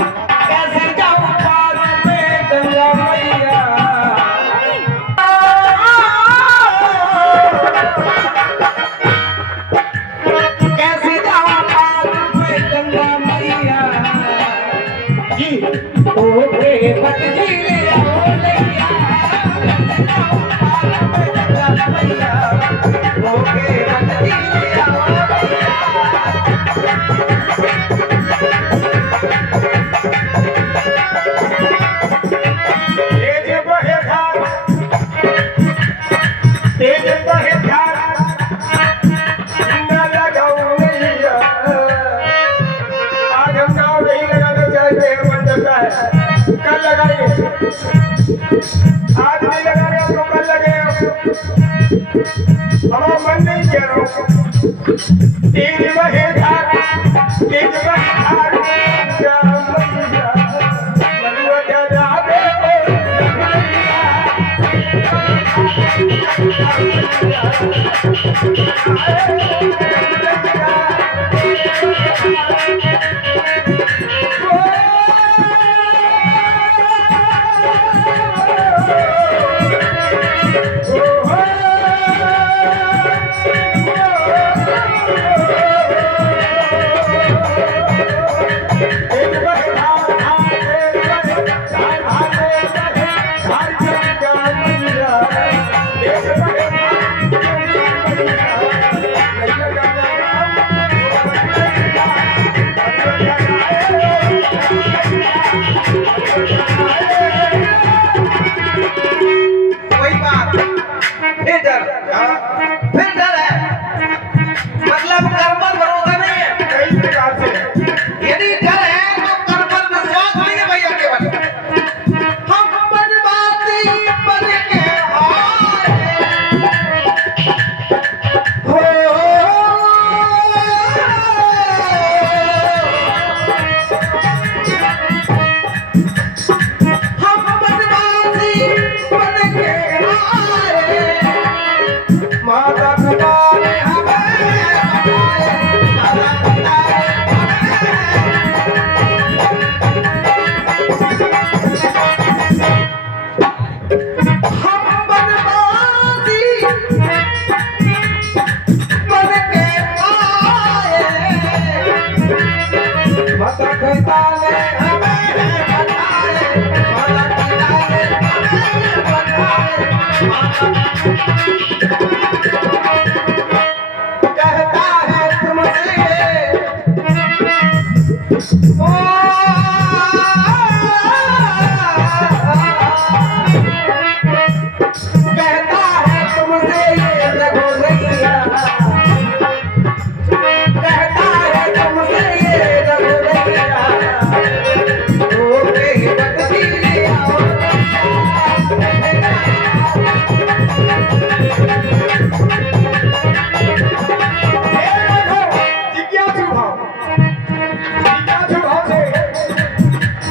कैसे जाऊं पार में गंगा मैया। कैसे जाऊं पार में गंगा मैया जी ओके बट जी ले आओ लैया। कैसे जाऊं पार में गंगा मैया ओके बट जी ले आओ लैया। कल लगाइए, आज नहीं लगा रहे तो कल लगे। हमारा मन नहीं कह रहा हूँ। तेज बहे धार, तेज बहे धार, मनुआ क्या जावे फिर डर है मतलब कर्म पर भरोसा नहीं है। कई प्रकार से यदि डर है तो कर्म पर विश्वास नहीं है भैया केवल। हम बनवासी बन के आए हो हम बनवासी बन के आए। माता पिता ने हमें बताए माता पिता ने हम बनवासी बन के आए। माता पिता ने हमें बताए माता पिता ने हमें बताए। कहता है तुमसे ओ कहता है तुमसे ये रघुरैया। कहता है तुमसे ये रघुरैया ओके बकती ले आओ जिज्ञासु भाव से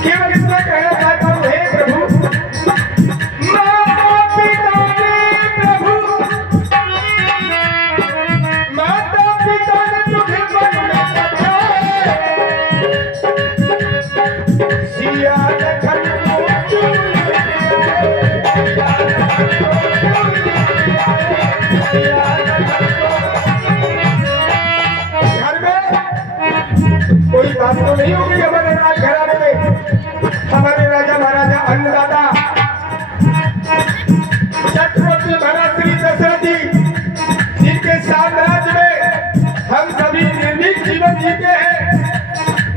केवल इतना कहना चाहता हूँ, हे प्रभु माता पिता ने प्रभु माता पिता ने तुझे मन में रखा। सिया लखन को चुन लिया, सिया लखन को चुन लिया, सिया लखन को। घर में कोई बात तो नहीं होगी हमारे राजघराने में। हमारे राजा महाराजा अन्नदाता छत्रपति महाराज श्री दशरथ जी जिनके साम्राज्य में हम सभी निर्भीक जीवन जीते हैं।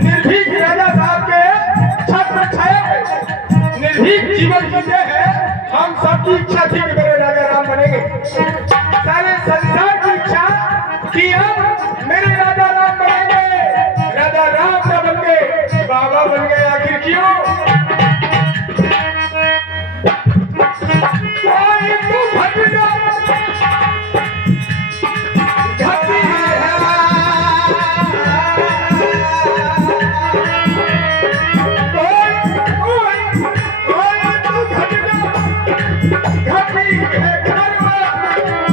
निर्भीक राजा साहब के छत्र छाया में निर्भीक जीवन जीते हैं। हम सबकी इच्छा थी कि मेरे राजा राम बनेंगे। सारे संसार की इच्छा कि हम मेरे राजा राम बनेंगे। राजा राम न बन गए, बाबा बन गए। आखिर क्यों? कोई तो भटका घटी है, कोई तो भटका घटी है घर में।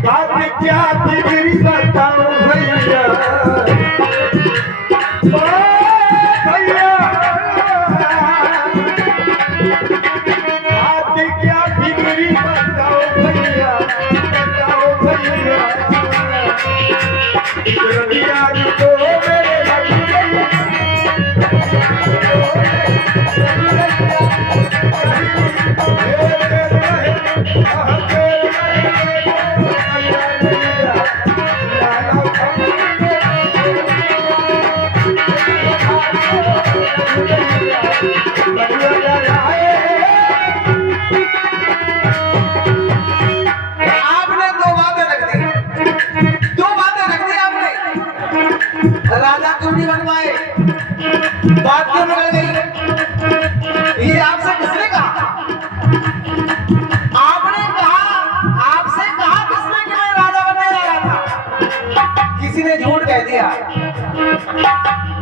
बात क्या तेरी बताओ भैया, ओ भैया, बात क्या तेरी बताओ भैया, बताओ भैया, रबिया तो मेरे आपने दो बातें रख दी, दो बातें रख दी आपने। राजा क्यों नहीं बन पाए, बात क्यों निकल गई, ये आपसे किसने कहा? आपने कहा, आपसे कहा किसने कि मैं राजा बनने जा रहा था? किसी ने झूठ कह दिया,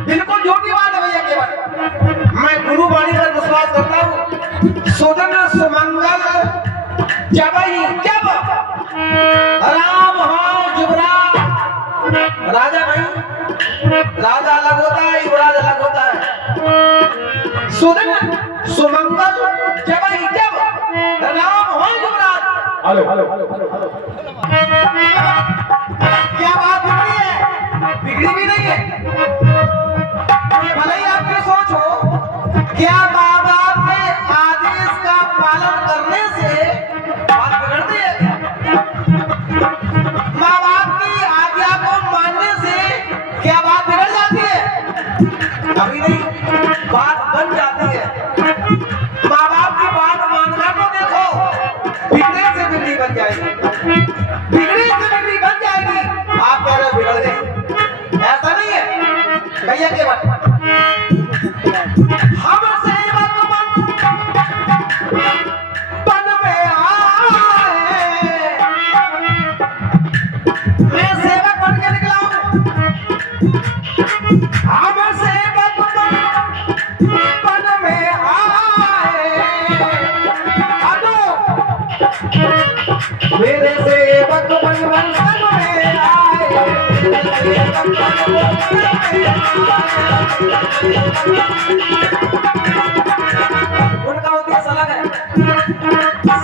बिल्कुल झूठी बात है भैया। केवल मैं गुरु वाणी पर विश्वास करता हूँ। सुदन सुमंगल जब ही जब राम हो युवराज, राजा नहीं, राजा अलग होता है, युवराज अलग होता है। सुदन सुमंगल जब ही जब राम हो युवराज। हेलो हेलो हेलो हेलो, क्या बात बिगड़ी है? बिगड़ी भी नहीं है। ये भले ही आपकी सोच हो, क्या माँ बाप के आदेश का पालन करने से बात बिगड़ती है? माँ बाप की आज्ञा को मानने से क्या बात बिगड़ जाती है? कभी नहीं, बात बन जाती है। माँ बाप की बात मानना तो देखो, बिगड़े से बिगड़ी बन जाएगी, बिगड़ी से बिगड़ी बन जाएगी। आप कह रहे हो बिगड़ गए, ऐसा नहीं है भैया। केवल हम सेवक बन में आए, मैं सेवक बन के निकला हूं। हम सेवक बन में आए, अदो मेरे सेवक बन में आए, उनका उद्देश्य अलग है,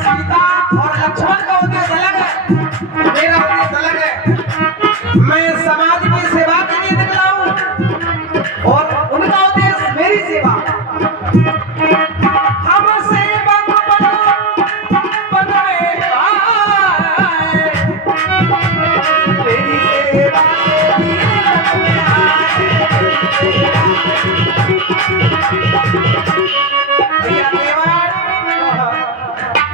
सीता और लक्ष्मण का उद्देश्य अलग है, मेरा उद्देश्य अलग है। मैं समाज की सेवा के लिए निकला हूँ और उनका उद्देश्य मेरी सेवा। हम सेवक बन में आए, तेरी सेवा भैया केवल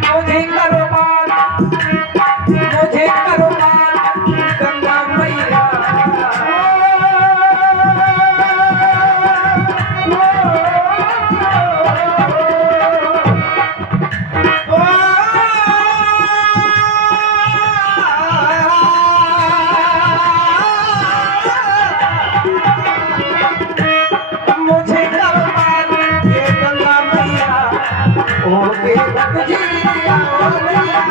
मुझे करो पार, मुझे करो पार गंगा मैया। मुझे करो पार ये गंगा मैया, ओके भक्त जी आओ मैया,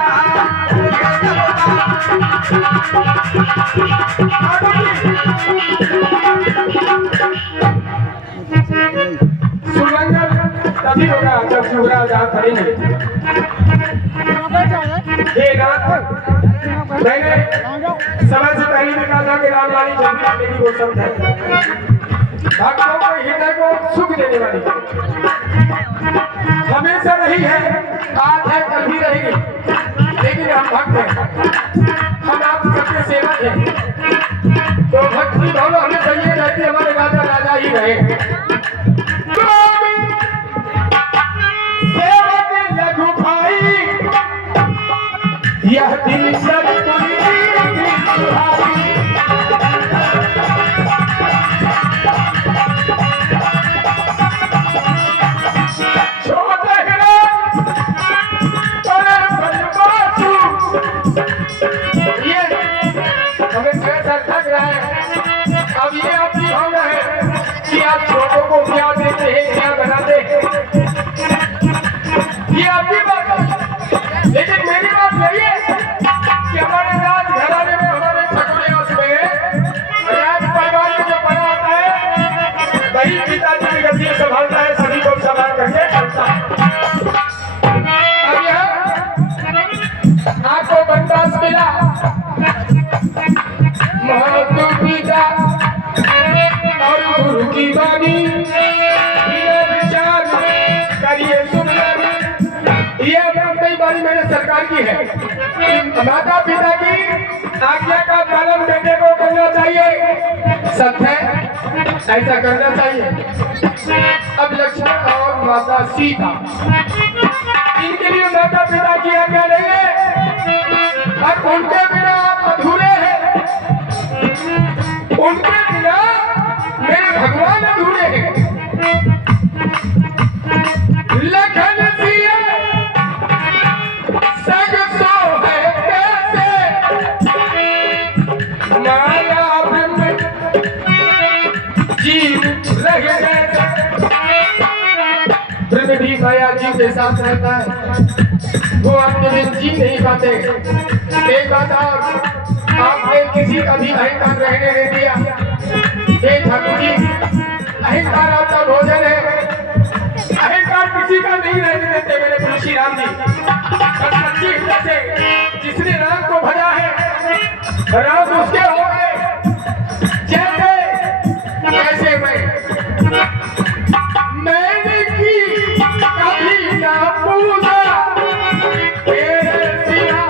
मुझे करो पार। सुमंगल तभी होगा जब युवराज आप करेंगे। ये रात मैंने समय से पहले भी कहा था कि रामवाणी जल्दी आने की वो शब्द है, भक्तों को हृदय को सुख देने वाली हमेशा रही है, आज है कल भी रहेगी। लेकिन हम भक्त हैं, हम आप सबके सेवक हैं, तो भक्ति भाव हमेशा ये रहती है हमारे राजा राजा ही रहे। सेवक लघु भाई यह दिल सब अब ये आपकी भावना है कि आप छोटों को क्या देते हैं, क्या बनाते हैं। ये आपकी बात है, लेकिन मेरी बात यही है कि हमारे राज घराने में, हमारे छठुरियास में राज परिवार में जो बड़ा होता है वही पिताजी की गद्दी संभालता है, सभी को संभाल करके चलता है। अब यहाँ आपको बंदास मिला, महत्व पिता और गुरु की वाणी, ये विचार करिए सुंदर। ये अपनी बारी मेरे सरकार की है, माता पिता की आज्ञा का पालन बेटे को करना चाहिए, सत्य है, ऐसा करना चाहिए। अब लक्ष्मण और माता सीता, इनके लिए माता पिता की आज्ञा नहीं है और उनके बिना आप अधूरे हैं, उनके बिना मेरे भगवान अधूरे हैं। लखन सिया सग सो है कैसे, माया में जीव रह गए। फिर भी माया जी के साथ रहता है, वो अपने दिन जी नहीं पाते। एक बात और, आपने किसी का भी अहंकार रहने नहीं दिया। ये ठाकुर जी, अहंकार आपका भोजन है, अहंकार किसी का नहीं रहने देते मेरे तुलसी राम जी। और सच्ची हृदय से जिसने राम को भजा है, राम उसके हो गए। जैसे मैंने की कभी ना पूजा तेरे सिया,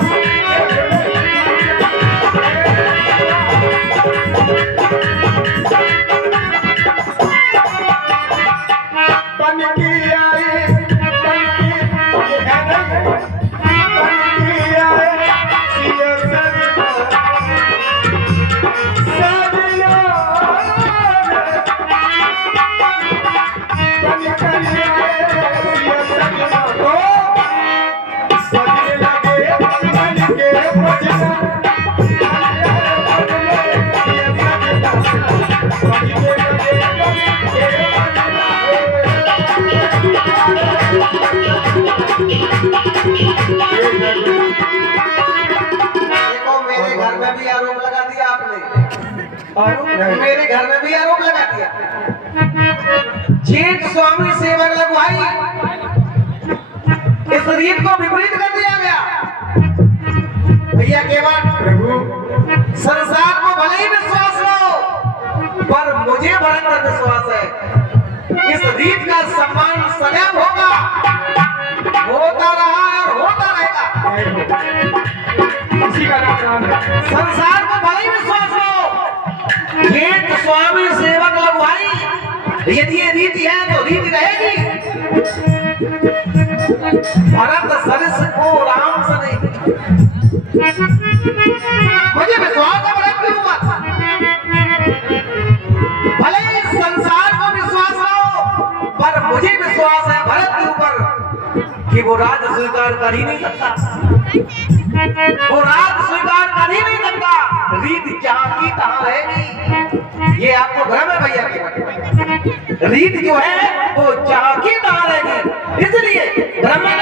बन के आए, बन के है नहीं, बन के आए सिया सजना, सजना बन के आए सिया सजना को सजने लगे, बन के बजना देखो, मेरे घर में भी आरोप लगा दिया आपने, मेरे घर में भी आरोप लगा दिया। जेठ स्वामी सेवक लगवाई, इस रीत को विपरीत कर दिया गया। भैया केवल प्रभु संसार को भले ही विश्वास हो, पर मुझे भयंकर विश्वास है, इस रीत का सम्मान सदैव होगा, होता रहा और होता रहेगा। इसी का नाम है। संसार को भले ही विश्वास हो, जेठ स्वामी सेवक लगवाई, यदि ये रीति है तो रीति रहेगी। भरत सरस को राम सने, मुझे विश्वास है भरत के ऊपर, भले ही संसार को विश्वास हो, पर मुझे विश्वास है भरत के ऊपर कि वो राज स्वीकार कर ही नहीं सकता, वो राज स्वीकार कर ही नहीं सकता। रीत जहां की तहां रहेगी, ये आपको भ्रम है भैया की। रीत जो है वो जहां की तहां रहेगी, इसलिए भ्रम में न